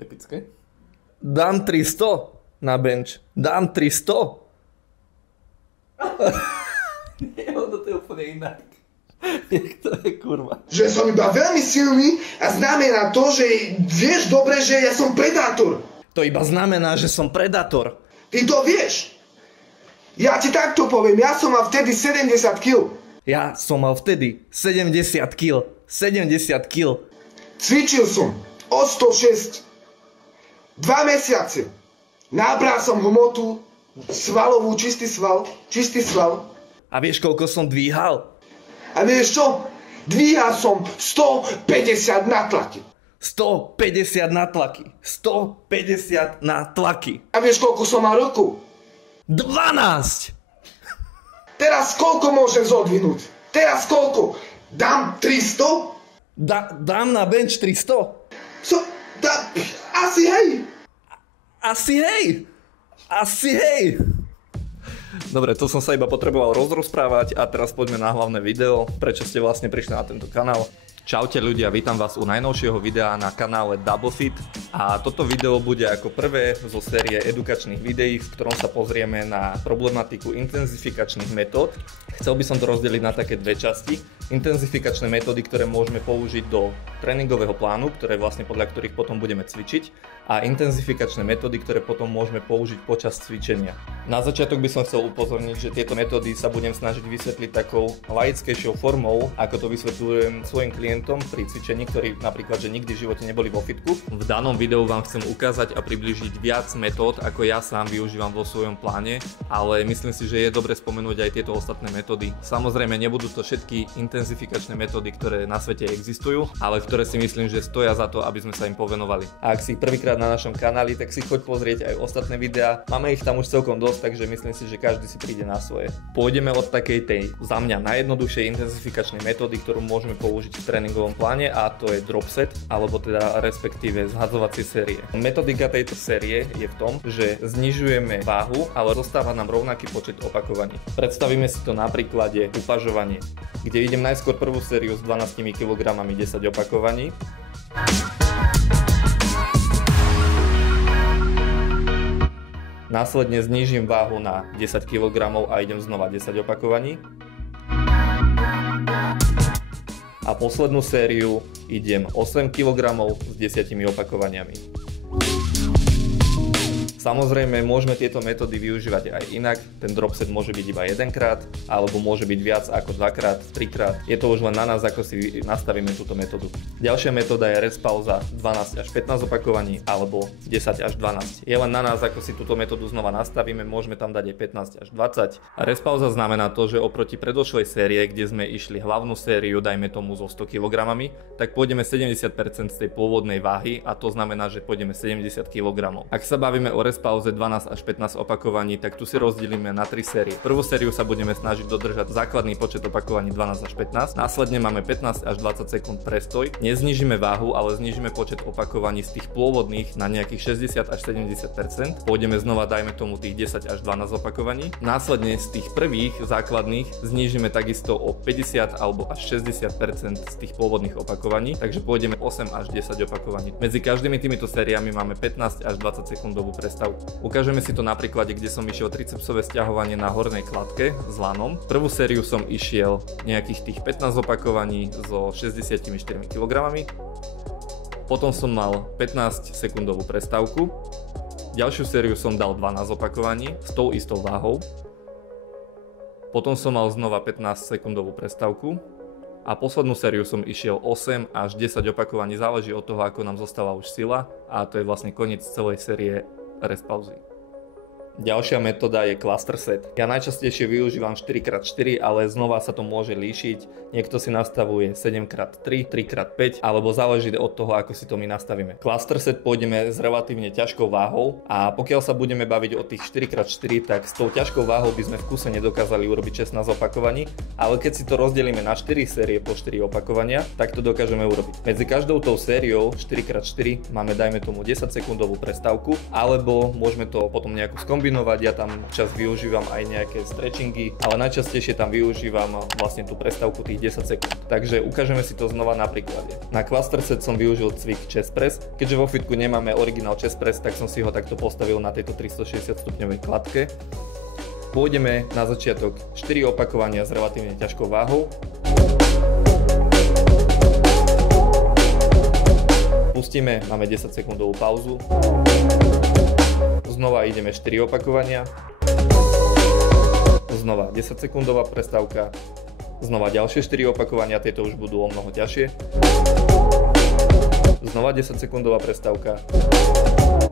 Epické. Dám 300 na bench. Dám 300. Nie, ono to je úplne inak. Jak to je, kurva. Že som iba veľmi silný a znamená to, že vieš dobre, že ja som predátor. To iba znamená, že som predátor. Ty to vieš. Ja ti takto poviem, ja som mal vtedy 70 kg. Ja som mal vtedy 70 kg. 70 kg. Cvičil som od 106. 2 mesiace. Nabral som hmotu, svalovú, čistý sval. A vieš, koľko som dvíhal? A vieš čo? Dvíhal som 150 na tlaky. 150 na tlaky. 150 na tlaky. A vieš, koľko som mal rokov? 12! Teraz koľko môžem zodvinúť? Teraz koľko? Dám 300? Dám na bench 300? Asi hej. Asi hej. Dobre, to som sa iba potreboval rozprávať a teraz poďme na hlavné video, prečo ste vlastne prišli na tento kanál. Čaute ľudia, vítam vás u najnovšieho videa na kanále DoubleFit a toto video bude ako prvé zo série edukačných videí, v ktorom sa pozrieme na problematiku intenzifikačných metód. Chcel by som to rozdeliť na také dve časti. Intenzifikačné metódy, ktoré môžeme použiť do tréningového plánu, ktoré vlastne podľa ktorých potom budeme cvičiť, a intenzifikačné metódy, ktoré potom môžeme použiť počas cvičenia. Na začiatok by som chcel upozorniť, že tieto metódy sa budem snažiť vysvetliť takou laickejšou formou, ako to vysvetľujem svojim klientom pri cvičení, ktorí napríklad, že nikdy v živote neboli vo fitku. V danom videu vám chcem ukázať a priblížiť viac metód, ako ja sám využívam vo svojom pláne, ale myslím si, že je dobre spomenúť aj tieto ostatné metódy. Samozrejme, nebudú to všetky intenzifikačné metódy, ktoré na svete existujú, ale ktoré si myslím, že stoja za to, aby sme sa im povenovali. A ak si prvýkrát na našom kanáli, tak si choď pozrieť aj ostatné videá. Máme ich tam už celkom dosť, takže myslím si, že každý si príde na svoje. Pôjdeme od takej tej za mňa najjednoduchšej intenzifikačnej metódy, ktorú môžeme použiť v tréningovom pláne, a to je drop set, alebo teda respektíve zhadzovacie série. Metodika tejto série je v tom, že znižujeme váhu, ale zostáva nám rovnaký počet opakovaní. Predstavíme si to na príklade upažovanie, kde idem najskôr prvú sériu s 12 kg 10 opakovaní. Následne znížim váhu na 10 kg a idem znova 10 opakovaní. A poslednú sériu idem 8 kg s 10 opakovaniami. Samozrejme, môžeme tieto metódy využívať aj inak. Ten drop set môže byť iba jedenkrát, alebo môže byť viac ako dvakrát, trikrát. Je to už len na nás, ako si nastavíme túto metódu. Ďalšia metóda je rest pauza 12 až 15 opakovaní, alebo 10 až 12. Je len na nás, ako si túto metódu znova nastavíme, môžeme tam dať aj 15 až 20. A rest pauza znamená to, že oproti predošlej série, kde sme išli hlavnú sériu, dajme tomu so 100 kg, tak pôjdeme 70% z tej pôvodnej váhy, a to znamená, že pôjdeme 70 kg. Ak sa bavíme o rest pauze 12 až 15 opakovaní, tak tu si rozdelíme na 3 série. Prvú sériu sa budeme snažiť dodržať základný počet opakovaní 12 až 15. Následne máme 15 až 20 sekúnd prestoj. Neznížime váhu, ale znížime počet opakovaní z tých pôvodných na nejakých 60 až 70%. Pôjdeme znova, dajme tomu tých 10 až 12 opakovaní. Následne z tých prvých základných znížime takisto o 50 alebo až 60% z tých pôvodných opakovaní, takže pôjdeme 8 až 10 opakovaní. Medzi každými týmito sériami máme 15 až 20 sekundovú prestoj. Ukážeme si to na príklade, kde som išiel tricepsové sťahovanie na hornej kladke s lanom. Prvú sériu som išiel nejakých tých 15 opakovaní so 64 kg. Potom som mal 15 sekundovú prestávku. Ďalšiu sériu som dal 12 opakovaní s tou istou váhou. Potom som mal znova 15 sekundovú prestávku. A poslednú sériu som išiel 8 až 10 opakovaní, záleží od toho, ako nám zostala už sila, a to je vlastne koniec celej série rest pauzy. Ďalšia metóda je cluster set. Ja najčastejšie využívam 4x4, ale znova sa to môže líšiť. Niekto si nastavuje 7x3, 3x5, alebo záleží od toho, ako si to my nastavíme. Cluster set pôjdeme s relatívne ťažkou váhou, a pokiaľ sa budeme baviť o tých 4x4, tak s tou ťažkou váhou by sme v kuse nedokázali urobiť 16 opakovaní, ale keď si to rozdelíme na 4 série po 4 opakovania, tak to dokážeme urobiť. Medzi každou tou sériou 4x4 máme, dajme tomu, 10 sekundovú prestávku, alebo môžeme to potom nejako skombinovať kombinovať, ja tam čas využívam aj nejaké stretchingy, ale najčastejšie tam využívam vlastne tú prestávku tých 10 sekúnd. Takže ukážeme si to znova na príklade. Na cluster set som využil cvik chest press, keďže vo fitku nemáme originál chest press, tak som si ho takto postavil na tejto 360 stupňovej kladke. Pôjdeme na začiatok 4 opakovania s relatívne ťažkou váhou. Pustíme, máme 10 sekundovú pauzu. Znova ideme 4 opakovania. Znova 10 sekundová prestávka. Znova ďalšie 4 opakovania, tieto už budú o mnoho ťažšie. Znova 10 sekundová prestávka.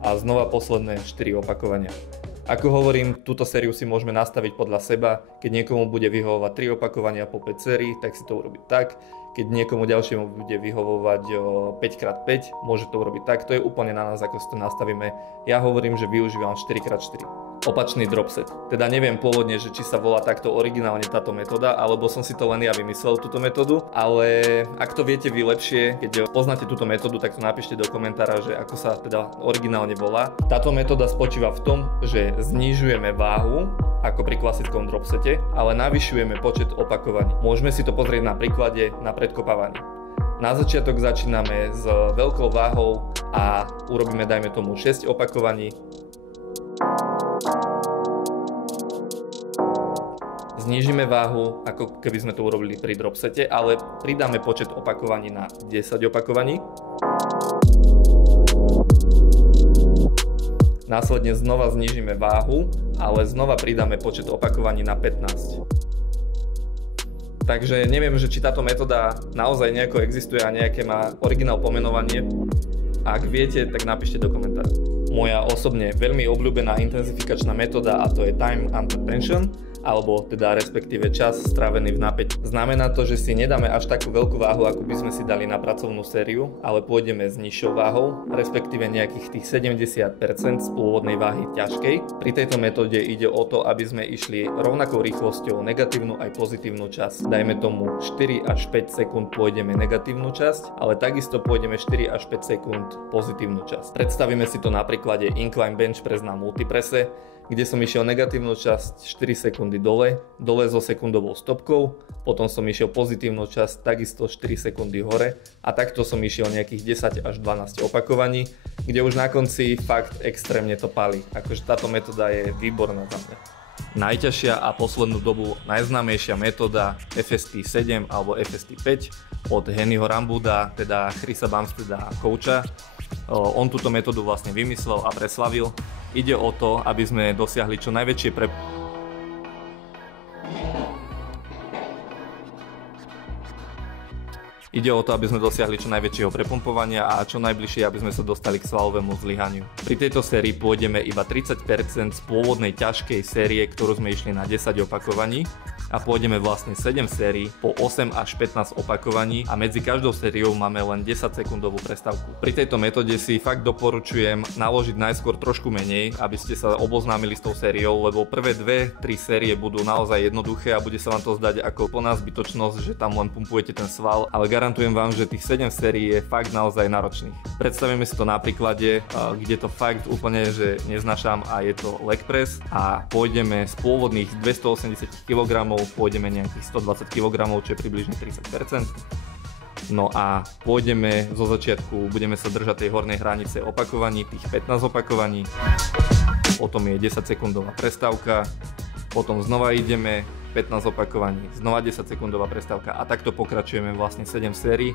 A znova posledné 4 opakovania. Ako hovorím, túto sériu si môžeme nastaviť podľa seba. Keď niekomu bude vyhovovať 3 opakovania po 5 sérií, tak si to urobiť tak. Keď niekomu ďalšiemu bude vyhovovať 5x5, môže to urobiť tak. To je úplne na nás, ako si to nastavíme. Ja hovorím, že využívam 4x4. Opačný dropset. Teda neviem pôvodne, že či sa volá takto originálne táto metóda, alebo som si to len ja vymyslel, túto metódu. Ale ak to viete vy lepšie, keď poznáte túto metódu, tak to napíšte do komentára, že ako sa teda originálne volá. Táto metóda spočíva v tom, že znižujeme váhu, ako pri klasickom dropsete, ale navyšujeme počet opakovaní. Môžeme si to pozrieť na príklade na predkopávaní. Na začiatok začíname s veľkou váhou a urobíme, dajme tomu, 6 opakovaní. Znížime váhu, ako keby sme to urobili pri dropsete, ale pridáme počet opakovaní na 10 opakovaní. Následne znova znížime váhu, ale znova pridáme počet opakovaní na 15. Takže neviem, že či táto metóda naozaj nejako existuje a nejaké má originál pomenovanie. Ak viete, tak napíšte do komentára. Moja osobne veľmi obľúbená intenzifikačná metóda, a to je time under tension, alebo teda respektíve čas strávený v napätí. Znamená to, že si nedáme až takú veľkú váhu, ako by sme si dali na pracovnú sériu, ale pôjdeme s nižšou váhou, respektíve nejakých tých 70% z pôvodnej váhy ťažkej. Pri tejto metóde ide o to, aby sme išli rovnakou rýchlosťou negatívnu aj pozitívnu časť. Dajme tomu 4 až 5 sekúnd pôjdeme negatívnu časť, ale takisto pôjdeme 4 až 5 sekúnd pozitívnu časť. Predstavíme si to na príklade incline bench press na multipresse, kde som išiel negatívnu časť 4 sekundy dole so sekundovou stopkou, potom som išiel pozitívnu časť takisto 4 sekundy hore a takto som išiel nejakých 10 až 12 opakovaní, kde už na konci fakt extrémne to pálí. Akože táto metóda je výborná za mňa. Najťažšia a poslednú dobu najznámejšia metóda FST 7 alebo FST 5 od Hennyho Rambuda, teda Chrisa Bumsteada a kouča. On túto metódu vlastne vymyslel a preslavil. Ide o to, aby sme dosiahli čo najväčšie Ide o to, aby sme dosiahli čo najväčšieho prepumpovania a čo najbližšie, aby sme sa dostali k svalovému zlyhaniu. Pri tejto sérii pôjdeme iba 30% z pôvodnej ťažkej série, ktorú sme išli na 10 opakovaní a pôjdeme vlastne 7 sérií po 8 až 15 opakovaní a medzi každou sériou máme len 10 sekundovú prestávku. Pri tejto metóde si fakt doporučujem naložiť najskôr trošku menej, aby ste sa oboznámili s tou sériou, lebo prvé 2-3 série budú naozaj jednoduché a bude sa vám to zdať ako plná zbytočnosť, že tam len pumpujete ten sval, ale garantujem vám, že tých 7 sérií je fakt naozaj náročných. Predstavíme si to na príklade, kde to fakt úplne že neznášam a je to leg press a pôjdeme z pôvodných 280 kg, pôjdeme nejakých 120 kg, čo je približne 30%. No a pôjdeme zo začiatku, budeme sa držať tej hornej hranice opakovaní, tých 15 opakovaní, potom je 10 sekundová prestávka, potom znova ideme 15 opakovaní, znova 10 sekundová prestávka a takto pokračujeme vlastne 7 sérií,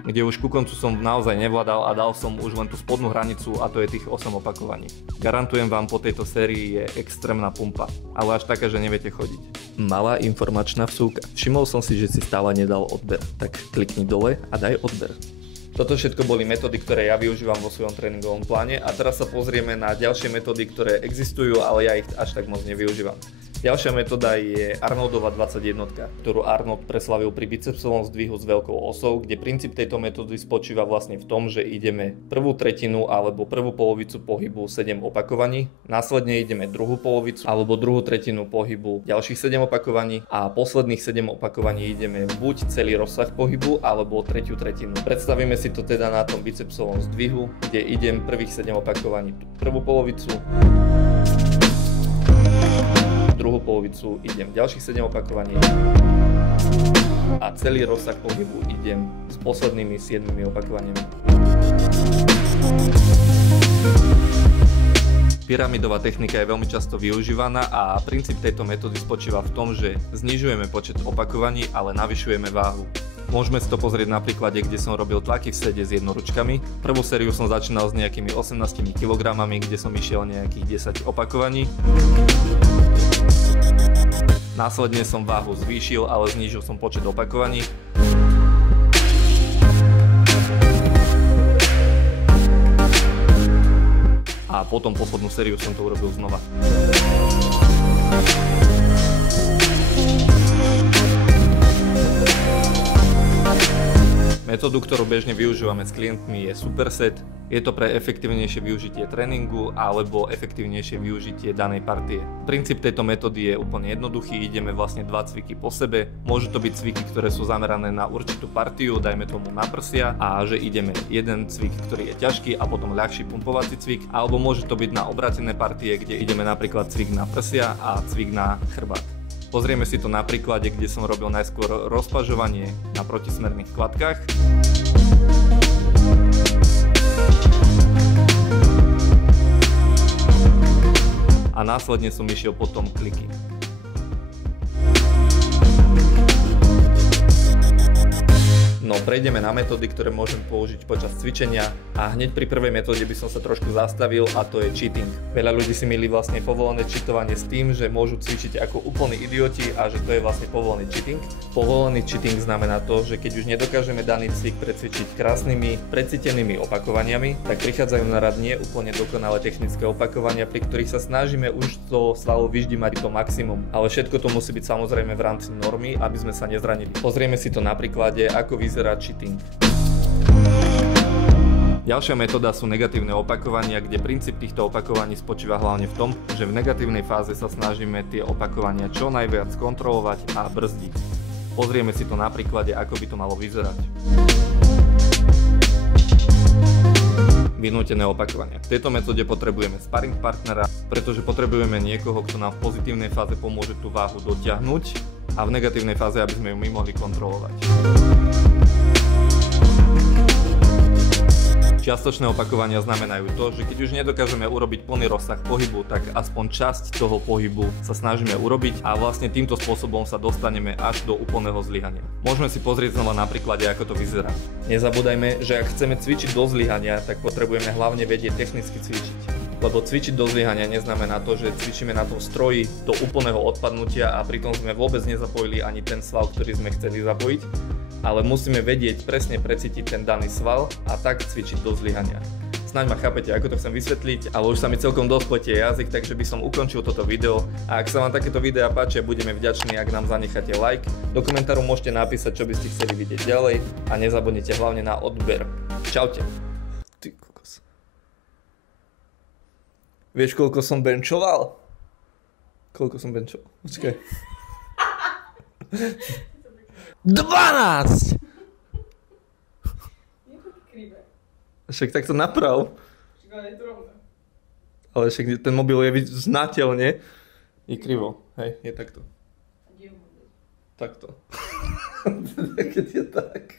kde už ku koncu som naozaj nevládal a dal som už len tú spodnú hranicu a to je tých 8 opakovaní. Garantujem vám, po tejto sérii je extrémna pumpa, ale až taká, že neviete chodiť. Malá informačná vsúka. Všimol som si, že si stále nedal odber, tak klikni dole a daj odber. Toto všetko boli metódy, ktoré ja využívam vo svojom tréningovom pláne a teraz sa pozrieme na ďalšie metódy, ktoré existujú, ale ja ich až tak moc nevyužívam. Ďalšia metóda je Arnoldova 21, ktorú Arnold preslavil pri bicepsovom zdvihu s veľkou osou, kde princíp tejto metódy spočíva vlastne v tom, že ideme prvú tretinu alebo prvú polovicu pohybu 7 opakovaní, následne ideme druhú polovicu alebo druhú tretinu pohybu ďalších 7 opakovaní a posledných 7 opakovaní ideme buď celý rozsah pohybu alebo tretiu tretinu. Predstavíme si to teda na tom bicepsovom zdvihu, kde idem prvých 7 opakovaní prvú polovicu, druhú polovicu idem ďalších 7 opakovaní a celý rozsah pohybu idem s poslednými 7 opakovaniami. Pyramidová technika je veľmi často využívaná a princíp tejto metódy spočíva v tom, že znižujeme počet opakovaní, ale navyšujeme váhu. Môžeme si to pozrieť na príklade, kde som robil tlaky v sede s jednoručkami. Prvú sériu som začínal s nejakými 18 kg, kde som išiel nejakých 10 opakovaní. Následne som váhu zvýšil, ale znížil som počet opakovaní. A potom poslednú sériu som to urobil znova. Metódu, ktorú bežne využívame s klientmi, je superset. Je to pre efektívnejšie využitie tréningu alebo efektívnejšie využitie danej partie. Princíp tejto metódy je úplne jednoduchý, ideme vlastne 2 cviky po sebe. Môžu to byť cviky, ktoré sú zamerané na určitú partiu, dajme tomu na prsia, a že ideme jeden cvik, ktorý je ťažký a potom ľahší pumpovací cvik, alebo môže to byť na obrátené partie, kde ideme napríklad cvik na prsia a cvik na chrbát. Pozrieme si to na príklade, kde som robil najskôr rozpažovanie na protismerných kladkách. A následne som išiel potom kliky. No prejdeme na metódy, ktoré môžem použiť počas cvičenia a hneď pri prvej metóde by som sa trošku zastavil a to je cheating. Veľa ľudí si mýli vlastne povolené cheatovanie s tým, že môžu cvičiť ako úplní idioti a že to je vlastne povolený cheating. Povolený cheating znamená to, že keď už nedokážeme daný cvik precvičiť krásnymi, precítenými opakovaniami, tak prichádzajú na rad nie úplne dokonalé technické opakovania, pri ktorých sa snažíme už to svalu vyždímať to maximum, ale všetko to musí byť samozrejme v rámci normy, aby sme sa nezranili. Pozrieme si to na príklade, ako vyzerá cheating. Ďalšia metóda sú negatívne opakovania, kde princíp týchto opakovaní spočíva hlavne v tom, že v negatívnej fáze sa snažíme tie opakovania čo najviac kontrolovať a brzdiť. Pozrieme si to na príklade, ako by to malo vyzerať. Vynútené opakovania. V tejto metóde potrebujeme sparring partnera, pretože potrebujeme niekoho, kto nám v pozitívnej fáze pomôže tú váhu dotiahnuť a v negatívnej fáze, aby sme ju my mohli kontrolovať. Čiastočné opakovania znamenajú to, že keď už nedokážeme urobiť plný rozsah pohybu, tak aspoň časť toho pohybu sa snažíme urobiť a vlastne týmto spôsobom sa dostaneme až do úplného zlyhania. Môžeme si pozrieť znova na príklade, ako to vyzerá. Nezabúdajme, že ak chceme cvičiť do zlyhania, tak potrebujeme hlavne vedieť technicky cvičiť. Lebo cvičiť do zlyhania neznamená to, že cvičíme na tom stroji do úplného odpadnutia a pritom sme vôbec nezapojili ani ten sval, ktorý sme chceli zapojiť, ale musíme vedieť presne precítiť ten daný sval a tak cvičiť do zlyhania. Snáď ma chápete, ako to chcem vysvetliť, ale už sa mi celkom dosť pletie jazyk, takže by som ukončil toto video. A ak sa vám takéto videá páčia, budeme vďační, ak nám zanecháte like. Do komentáru môžete napísať, čo by ste chceli vidieť ďalej a nezabudnite hlavne na odber. Čaute. Ty kokos. Vieš, koľko som benčoval? Koľko som benčoval? Počkaj. 12! Však takto naprav. Ale však ten mobil je znateľne. Je krivo, hej, je takto. Takto. Keď je tak.